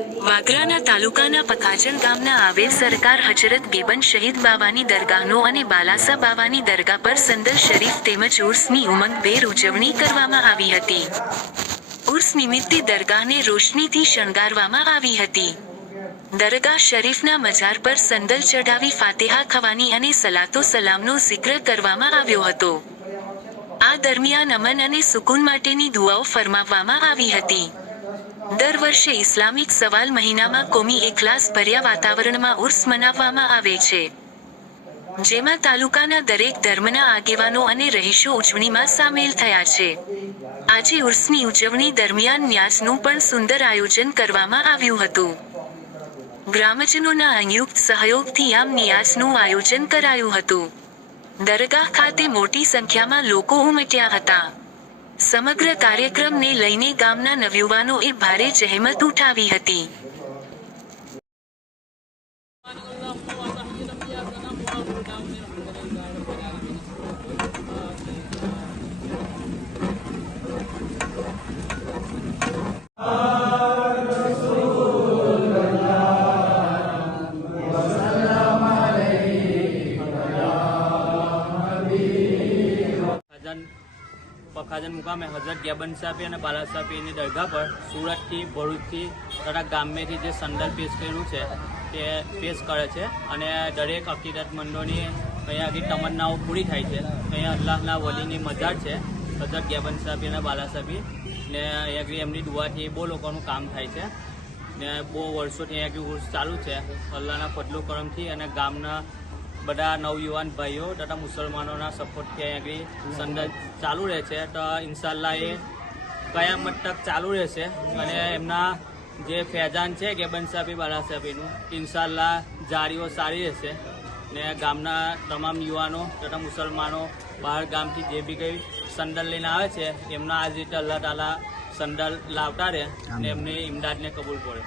વાગરાના તાલુકાના પખાજણ ગામના આવેલ સરકાર હજરત ગેબન શહીદ બાવાની દરગાહનો અને બાલાસા બાવાની દરગાહ પર સંદલ શરીફ તેમજ ઉર્સની ઉમંગભેર ઉજવણી કરવામાં આવી હતી. ઉર્સ નિમિત્તે દરગાહને રોશનીથી શણગારવામાં આવી હતી. દરગાહ શરીફના મજાર પર સંદલ ચઢાવી ફાતેહા ખવાની અને સલાતો સલામનો zikr કરવામાં આવ્યો હતો. આ દરમિયાન અમન અને સુકૂન માટેની દુઆઓ ફરમાવવામાં આવી હતી. દર વર્ષે ઇસ્લામિક સવાલ મહિનામાં કોમી એખલાસ ભર્યા વાતાવરણમાં ઉર્સ મનાવવામાં આવે છે, જેમાં તાલુકાના દરેક ધર્મના આગેવાનો અને રહીશો ઉજવણીમાં સામેલ થયા છે. આજે ઉર્સની ઉજવણી દરમિયાન ન્યાઝનું પણ સુંદર આયોજન કરવામાં આવ્યું હતું. ગ્રામજનોના સંયુક્ત સહયોગથી આમ નિયાઝનું આયોજન કરાયું હતું. દરગાહ ખાતે મોટી સંખ્યામાં લોકો ઉમટ્યા હતા. સમગ્ર કાર્યક્રમને લઈને ગામના નવયુવાનોએ ભારે જહેમત ઉઠાવી હતી. પખાજન મુકામે હજરત ગેબન સાહેબ અને બાલા સાહેબની દરગાહ પર સુરતથી ભરૂચથી તથા ગામેથી જે સંદલ પેશ કર્યું છે તે પેશ કરે છે અને દરેક અકીદતમંદોની અહીંયા આગળ તમન્નાઓ પૂરી થાય છે. અહીંયા અલ્લાહના વલીની મજાર છે હજરત ગેબન સાહેબ અને બાલા સાહેબ ને અહીંયા આગળ એમની દુઆથી બહુ લોકોનું કામ થાય છે ને બહુ વર્ષોથી અહીંયા આગળ ઉર્સ ચાલુ છે અલ્લાહના ફજલો કરમથી અને ગામના બધા નવયુવાન ભાઈઓ તથા મુસલમાનોના સપોર્ટથી અહીં આગળ સંદલ ચાલુ રહે છે. તો ઇન્શાલ્લાહ એ કયામત તક ચાલુ રહેશે અને એમના જે ફેજાન છે ગેબન સાહેબી બાલા સાહેબીનું ઇન્શાલ્લાહ જારીઓ સારી રહેશે ને ગામના તમામ યુવાનો તથા મુસલમાનો બહાર ગામથી જે બી કંઈ સંદલ લઈને આવે છે એમના આ જ રીતે અલ્લાહ તાલા સંદલ લાવતા રહે ને એમની ઇમદાદને કબૂલ પડે.